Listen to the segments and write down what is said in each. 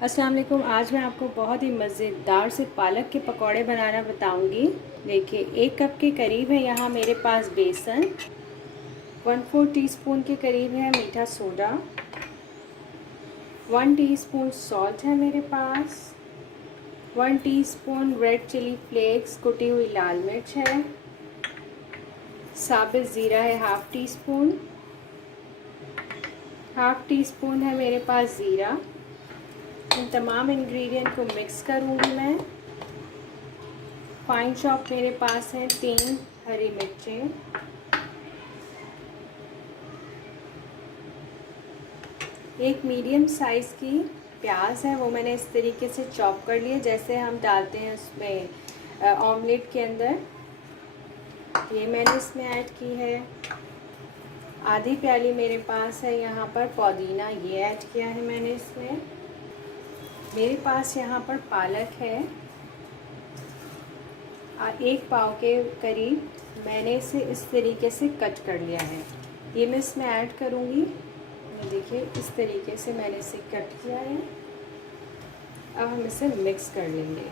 अस्सलाम वालेकुम। आज मैं आपको बहुत ही मज़ेदार से पालक के पकौड़े बनाना बताऊंगी। देखिए, 1 कप के करीब है यहाँ मेरे पास बेसन, 1/4 टीस्पून के करीब है मीठा सोडा, 1 टीस्पून सॉल्ट है मेरे पास, 1 टीस्पून रेड चिली फ्लेक्स कुटी हुई लाल मिर्च है, साबित ज़ीरा है half tea spoon, half tea spoon है मेरे पास ज़ीरा। इन तमाम इंग्रेडिएंट को मिक्स करूँगी मैं। फाइन चॉप मेरे पास है 3 हरी मिर्चें, एक मीडियम साइज़ की प्याज है, वो मैंने इस तरीके से चॉप कर लिया जैसे हम डालते हैं उसमें ऑमलेट के अंदर। ये मैंने इसमें ऐड की है। आधी प्याली मेरे पास है यहाँ पर पुदीना, ये ऐड किया है मैंने इसमें। मेरे पास यहाँ पर पालक है, 1 पाव के करीब मैंने इसे इस तरीके से कट कर लिया है। ये मैं इसमें ऐड करूँगी। ये देखिए, इस तरीके से मैंने इसे कट किया है। अब हम इसे मिक्स कर लेंगे।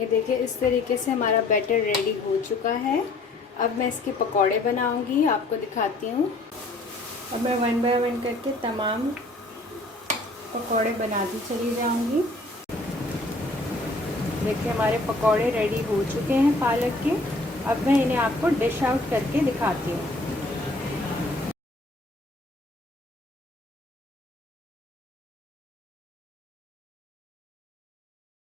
ये देखिए, इस तरीके से हमारा बैटर रेडी हो चुका है। अब मैं इसके पकौड़े बनाऊँगी, आपको दिखाती हूँ। अब मैं 1 बाय 1 करके तमाम पकौड़े बनाती चली जाऊँगी। देखिए, हमारे पकौड़े रेडी हो चुके हैं पालक के। अब मैं इन्हें आपको डिश आउट करके दिखाती हूँ।